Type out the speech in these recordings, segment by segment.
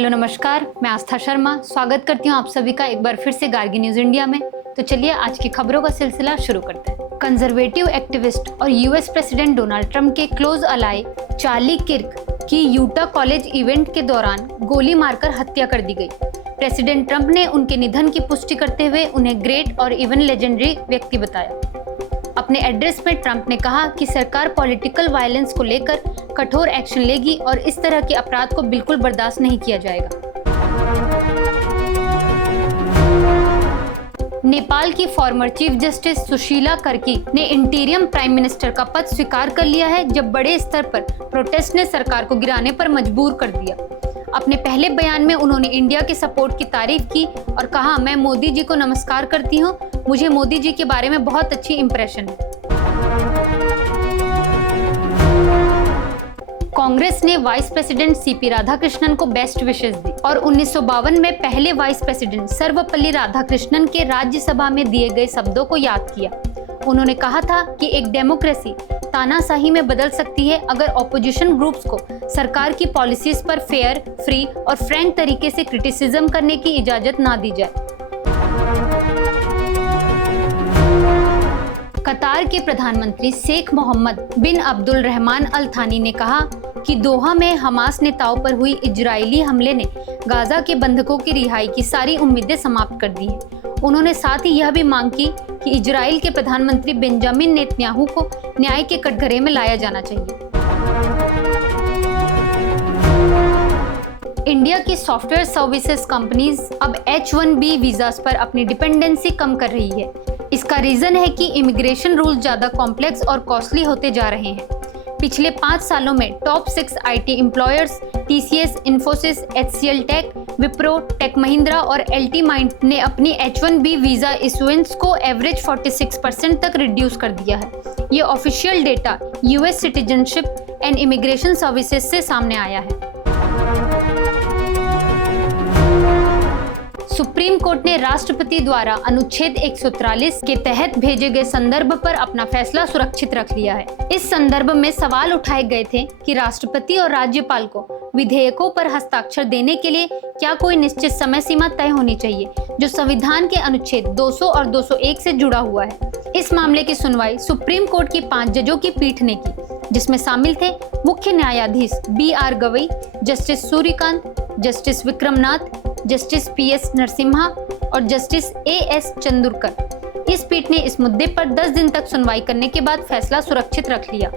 Hello नमस्कार, मैं आस्था शर्मा स्वागत करती हूँ आप सभी का एक बार फिर से गार्गी न्यूज इंडिया में। तो चलिए आज की खबरों का सिलसिला शुरू करते हैं। कंजर्वेटिव एक्टिविस्ट और यूएस प्रेसिडेंट डोनाल्ड ट्रंप के क्लोज अलाई चार्ली किर्क की यूटा कॉलेज इवेंट के दौरान गोली मारकर हत्या कर दी गई। प्रेसिडेंट ट्रंप ने उनके निधन की पुष्टि करते हुए उन्हें ग्रेट और इवन लेजेंडरी व्यक्ति बताया। अपने एड्रेस में ट्रंप ने कहा कि सरकार पॉलिटिकल वायलेंस को लेकर कठोर एक्शन लेगी और इस तरह के अपराध को बिल्कुल बर्दाश्त नहीं किया जाएगा। नेपाल की former chief justice Sushila Karki ने इंटीरियम प्राइम मिनिस्टर का पद स्वीकार कर लिया है, जब बड़े स्तर पर प्रोटेस्ट ने सरकार को गिराने पर मजबूर कर दिया। अपने पहले बयान में उन्होंने इंडिया के सपोर्ट की तारीफ की और कहा, मैं मोदी जी को नमस्कार करती हूँ, मुझे मोदी जी के बारे में बहुत अच्छी इंप्रेशन है। कांग्रेस ने वाइस प्रेसिडेंट सीपी राधाकृष्णन को बेस्ट विशेस दी और 1952 में पहले वाइस प्रेसिडेंट सर्वपल्ली राधाकृष्णन के राज्यसभा में दिए गए शब्दों को याद किया। उन्होंने कहा था कि एक डेमोक्रेसी तानाशाही में बदल सकती है अगर ऑपोजिशन ग्रुप्स को सरकार की पॉलिसीज पर फेयर, फ्री और फ्रैंक तरीके से क्रिटिसिज्म करने की इजाजत ना दी जाए। कतार के प्रधानमंत्री शेख मोहम्मद बिन अब्दुल रहमान अल थानी ने कहा कि दोहा में हमास नेताओं पर हुई इजरायली हमले ने गाजा के बंधकों की रिहाई की सारी उम्मीदें समाप्त कर दी हैं। उन्होंने साथ ही यह भी मांग की कि इजराइल के प्रधानमंत्री बेंजामिन नेतन्याहू को न्याय के कटघरे में लाया जाना चाहिए। इंडिया की सॉफ्टवेयर सर्विसेज कंपनीज अब H-1B वीजास पर अपनी डिपेंडेंसी कम कर रही है। इसका रीजन है कि इमिग्रेशन रूल ज्यादा कॉम्प्लेक्स और कॉस्टली होते जा रहे हैं। पिछले 5 सालों में top 6 IT employers TCS, Infosys, HCL tech, Wipro, tech Mahindra और LT माइंड ने अपनी H-1B वीजा इशुएंस को एवरेज 46% तक रिड्यूस कर दिया है। ये official data US citizenship and immigration services से सामने आया है। सुप्रीम कोर्ट ने राष्ट्रपति द्वारा अनुच्छेद 143 के तहत भेजे गए संदर्भ पर अपना फैसला सुरक्षित रख लिया है। इस संदर्भ में सवाल उठाए गए थे कि राष्ट्रपति और राज्यपाल को विधेयकों पर हस्ताक्षर देने के लिए क्या कोई निश्चित समय सीमा तय होनी चाहिए, जो संविधान के अनुच्छेद 200 और 201 से जुड़ा हुआ है। इस मामले की सुनवाई सुप्रीम कोर्ट की 5 जजों की पीठ ने की, जिसमें शामिल थे मुख्य न्यायाधीश BR Gavai, justice Suryakant, justice Vikram Nath, justice PS Narasimha और जस्टिस AS चंदुरकर। इस पीठ ने इस मुद्दे पर 10 दिन तक सुनवाई करने के बाद फैसला सुरक्षित रख लिया।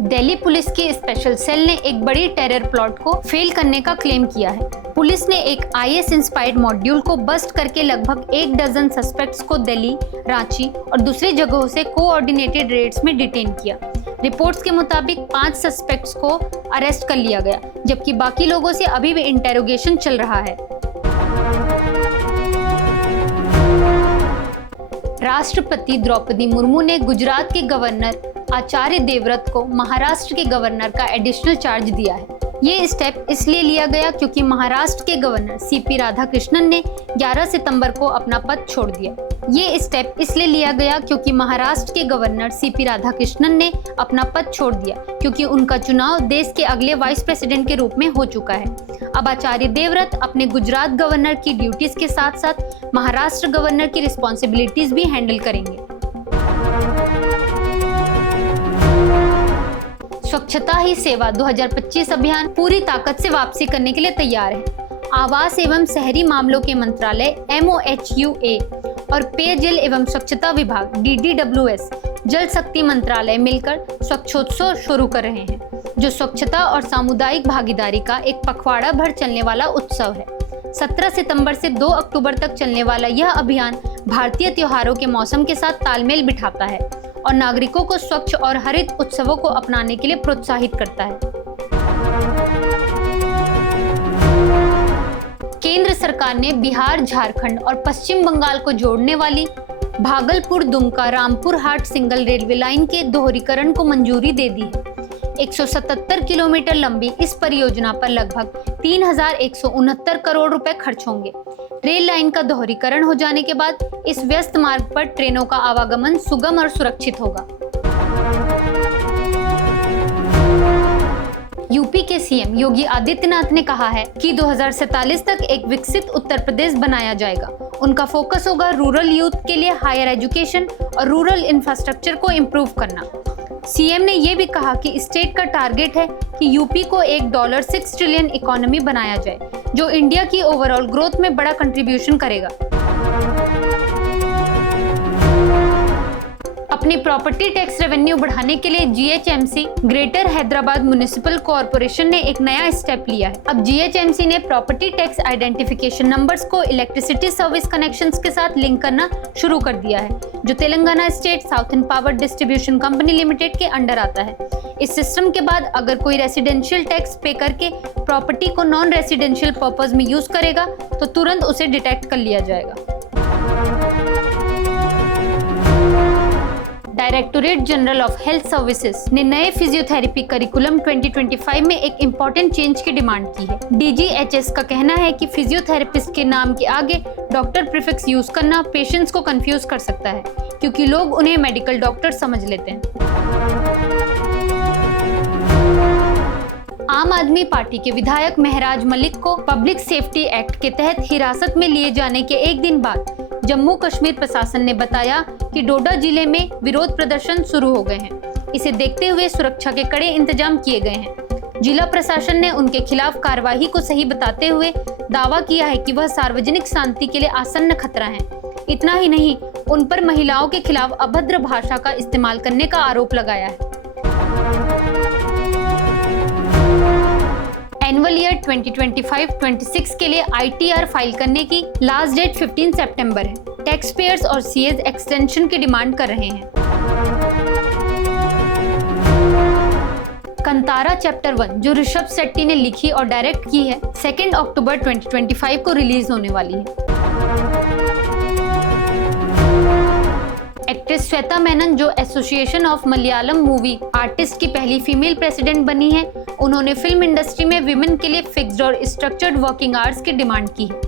दिल्ली पुलिस की स्पेशल सेल ने एक बड़ी टेरर प्लॉट को फेल करने का क्लेम किया है। पुलिस ने एक IS इंस्पायर्ड मॉड्यूल को बस्ट करके लगभग 1 डजन सस्पेक्ट्स को दिल्ली, रांची और दूसरी जगहों से कोऑर्डिनेटेड रेड्स में डिटेन किया। रिपोर्ट्स के मुताबिक 5 सस्पेक्ट्स को अरेस्ट कर लिया गया, जबकि बाकी लोगों से अभी भी इंटेरोगेशन चल रहा है। राष्ट्रपति द्रौपदी मुर्मू ने गुजरात के गवर्नर आचार्य देवव्रत को महाराष्ट्र के गवर्नर का एडिशनल चार्ज दिया है। ये स्टेप इसलिए लिया गया क्योंकि महाराष्ट्र के गवर्नर CP राधाकृष्णन ने 11 सितंबर को अपना पद छोड़ दिया। ये स्टेप इसलिए लिया गया क्योंकि महाराष्ट्र के गवर्नर CP राधाकृष्णन ने अपना पद छोड़ दिया क्योंकि उनका चुनाव देश के अगले वाइस प्रेसिडेंट के रूप में हो चुका है। अब आचार्य देवव्रत अपने गुजरात गवर्नर की ड्यूटीज के साथ साथ महाराष्ट्र गवर्नर की रिस्पॉन्सिबिलिटीज भी हैंडल करेंगे। स्वच्छता ही सेवा 2025 अभियान पूरी ताकत से वापसी करने के लिए तैयार है। आवास एवं शहरी मामलों के मंत्रालय MOHUA और पेयजल एवं स्वच्छता विभाग DDWS, जल शक्ति मंत्रालय मिलकर स्वच्छोत्सव शुरू कर रहे हैं, जो स्वच्छता और सामुदायिक भागीदारी का एक पखवाड़ा भर चलने वाला उत्सव है। 17 सितंबर से 2 अक्टूबर तक चलने वाला यह अभियान भारतीय त्योहारों के मौसम के साथ तालमेल बिठाता है और नागरिकों को स्वच्छ और हरित उत्सवों को अपनाने के लिए प्रोत्साहित करता है। केंद्र सरकार ने बिहार, झारखंड और पश्चिम बंगाल को जोड़ने वाली भागलपुर, दुमका, रामपुर हाट सिंगल रेलवे लाइन के दोहरीकरण को मंजूरी दे दी है। 177 किलोमीटर लंबी इस परियोजना पर लगभग 3169 करोड़ रुपए खर्च होंगे। रेल लाइन का दोहरीकरण हो जाने के बाद इस व्यस्त मार्ग पर ट्रेनों का आवागमन सुगम और सुरक्षित होगा। यूपी के सीएम योगी आदित्यनाथ ने कहा है कि 2047 तक एक विकसित उत्तर प्रदेश बनाया जाएगा। उनका फोकस होगा रूरल यूथ के लिए हायर एजुकेशन और रूरल इंफ्रास्ट्रक्चर को इम्प्रूव करना। सीएम ने ये भी कहा कि स्टेट का टारगेट है कि यूपी को एक $6 ट्रिलियन इकोनॉमी बनाया जाए, जो इंडिया की ओवरऑल ग्रोथ में बड़ा कंट्रीब्यूशन करेगा। अपनी प्रॉपर्टी टैक्स रेवेन्यू बढ़ाने के लिए GHMC greater Hyderabad municipal corporation ने एक नया स्टेप लिया है। अब जीएचएमसी ने प्रॉपर्टी टैक्स आइडेंटिफिकेशन नंबर्स को इलेक्ट्रिसिटी सर्विस कनेक्शंस के साथ लिंक करना शुरू कर दिया है, जो Telangana state southern power distribution company limited के अंडर आता है। इस सिस्टम के बाद अगर कोई रेसिडेंशियल टैक्स पे करके प्रॉपर्टी को नॉन रेसिडेंशियल पर्पस में यूज करेगा तो तुरंत उसे डिटेक्ट कर लिया जाएगा। Directorate general of health services ने नए फिजियोथेरेपी करिकुलम 2025 में एक इम्पॉर्टेंट चेंज की डिमांड की है। डीजीएचएस का कहना है कि फिजियोथेरेपिस्ट के नाम के आगे डॉक्टर प्रीफिक्स यूज करना पेशेंट्स को कंफ्यूज कर सकता है, क्योंकि लोग उन्हें मेडिकल डॉक्टर समझ लेते हैं। आम आदमी पार्टी के विधायक महराज मलिक को पब्लिक सेफ्टी एक्ट के तहत हिरासत में लिए जाने के एक दिन बाद जम्मू कश्मीर प्रशासन ने बताया कि डोडा जिले में विरोध प्रदर्शन शुरू हो गए हैं। इसे देखते हुए सुरक्षा के कड़े इंतजाम किए गए हैं। जिला प्रशासन ने उनके खिलाफ कार्रवाई को सही बताते हुए दावा किया है कि वह सार्वजनिक शांति के लिए आसन्न खतरा है। इतना ही नहीं, उन पर महिलाओं के खिलाफ अभद्र भाषा का इस्तेमाल करने का आरोप लगाया है। एनुअल ईयर 2025-26 के लिए आईटीआर फाइल करने की लास्ट डेट 15 सितंबर है। टैक्स पेयर्स और सीएस एक्सटेंशन की डिमांड कर रहे हैं। कंतारा चैप्टर 1, जो ऋषभ शेट्टी ने लिखी और डायरेक्ट की है, 2 अक्टूबर 2025 को रिलीज होने वाली है। एक्ट्रेस श्वेता मेनन, जो association of Malayalam movie artist की पहली फीमेल प्रेसिडेंट बनी है, उन्होंने फिल्म इंडस्ट्री में विमेन के लिए फिक्स्ड और स्ट्रक्चर्ड वर्किंग आवर्स की डिमांड की है।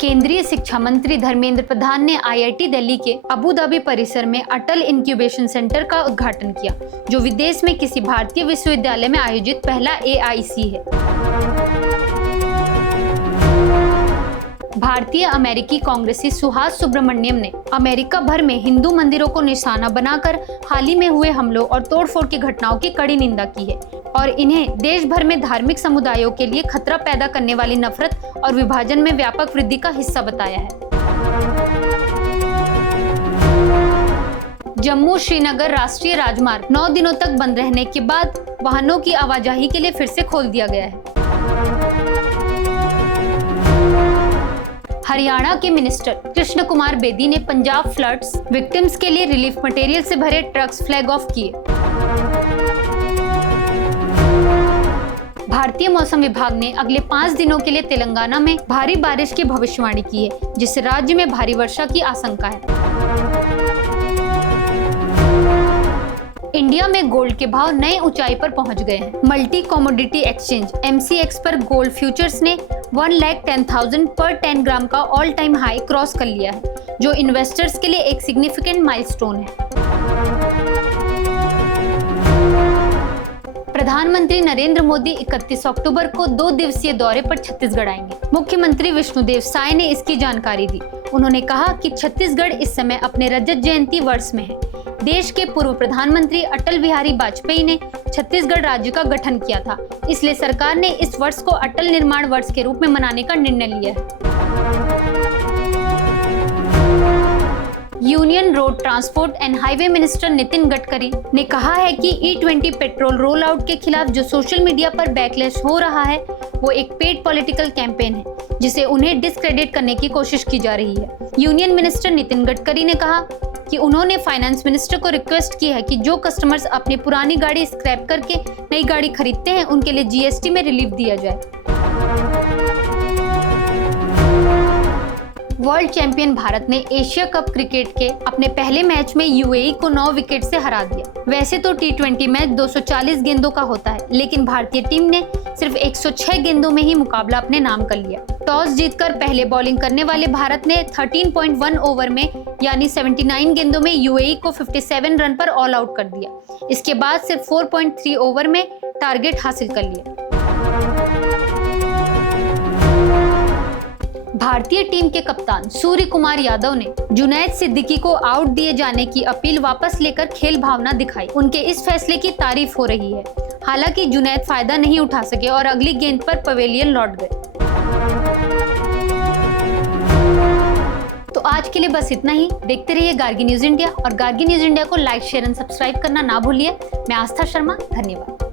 केंद्रीय शिक्षा मंत्री धर्मेंद्र प्रधान ने आईआईटी दिल्ली के अबू धाबी परिसर में अटल इंक्यूबेशन सेंटर का उद्घाटन किया, जो विदेश में किसी भारतीय विश्वविद्यालय में आयोजित पहला एआईसी है। भारतीय अमेरिकी कांग्रेसी सुहास सुब्रमण्यम ने अमेरिका भर में हिंदू मंदिरों को निशाना बनाकर हाल ही में हुए हमलों और तोड़फोड़ की घटनाओं की कड़ी निंदा की है और इन्हें देश भर में धार्मिक समुदायों के लिए खतरा पैदा करने वाली नफरत और विभाजन में व्यापक वृद्धि का हिस्सा बताया है। जम्मू श्रीनगर राष्ट्रीय राजमार्ग 9 दिनों तक बंद रहने के बाद वाहनों की आवाजाही के लिए फिर से खोल दिया गया है। हरियाणा के मिनिस्टर कृष्ण कुमार बेदी ने पंजाब फ्लड्स विक्टिम्स के लिए रिलीफ मटेरियल से भरे ट्रक्स फ्लैग ऑफ किए। भारतीय मौसम विभाग ने अगले 5 दिनों के लिए तेलंगाना में भारी बारिश की भविष्यवाणी की है, जिससे राज्य में भारी वर्षा की आशंका है। इंडिया में गोल्ड के भाव नए ऊंचाई पर पहुंच गए हैं। मल्टी कमोडिटी एक्सचेंज MCX पर गोल्ड फ्यूचर्स ने 1,10,000 पर 10 ग्राम का ऑल टाइम हाई क्रॉस कर लिया है, जो इन्वेस्टर्स के लिए एक सिग्निफिकेंट माइलस्टोन है। प्रधानमंत्री नरेंद्र मोदी 31 अक्टूबर को 2 दिवसीय दौरे पर छत्तीसगढ़ आएंगे। मुख्यमंत्री विष्णुदेव साय ने इसकी जानकारी दी। उन्होंने कहा कि छत्तीसगढ़ इस समय अपने रजत जयंती वर्ष में है। देश के पूर्व प्रधानमंत्री अटल बिहारी वाजपेयी ने छत्तीसगढ़ राज्य का गठन किया था, इसलिए सरकार ने इस वर्ष को अटल निर्माण वर्ष के रूप में मनाने का निर्णय लिया है। Union road transport and highway minister Nitin Gadkari ने कहा है कि E20 पेट्रोल रोल आउट के खिलाफ जो सोशल मीडिया पर बैकलैश हो रहा है, वो एक पेड पॉलिटिकल कैंपेन है, जिसे उन्हें डिस्क्रेडिट करने की कोशिश की जा रही है। यूनियन मिनिस्टर नितिन गडकरी ने कहा कि उन्होंने फाइनेंस मिनिस्टर को रिक्वेस्ट की है कि जो कस्टमर्स अपनी पुरानी गाड़ी स्क्रैप करके नई गाड़ी खरीदते हैं, उनके लिए जीएसटी में रिलीफ दिया जाए। वर्ल्ड चैंपियन भारत ने एशिया कप क्रिकेट के अपने पहले मैच में यूएई को 9 विकेट से हरा दिया। वैसे तो T20 मैच 240 गेंदों का होता है, लेकिन भारतीय टीम ने सिर्फ 106 गेंदों में ही मुकाबला अपने नाम कर लिया। टॉस जीतकर पहले बॉलिंग करने वाले भारत ने 13.1 ओवर में यानी 79 गेंदों में यूएई को 57 रन पर ऑल आउट कर दिया। इसके बाद सिर्फ 4.3 ओवर में टारगेट हासिल कर लिया। भारतीय टीम के कप्तान सूर्य कुमार यादव ने जुनैद सिद्दीकी को आउट दिए जाने की अपील वापस लेकर खेल भावना दिखाई। उनके इस फैसले की तारीफ हो रही है। हालांकि जुनैद फायदा नहीं उठा सके और अगली गेंद पर पवेलियन लौट गए। तो आज के लिए बस इतना ही। देखते रहिए गार्गी न्यूज इंडिया और गार्गी न्यूज इंडिया को लाइक, शेयर एंड सब्सक्राइब करना ना भूलिए। मैं आस्था शर्मा, धन्यवाद।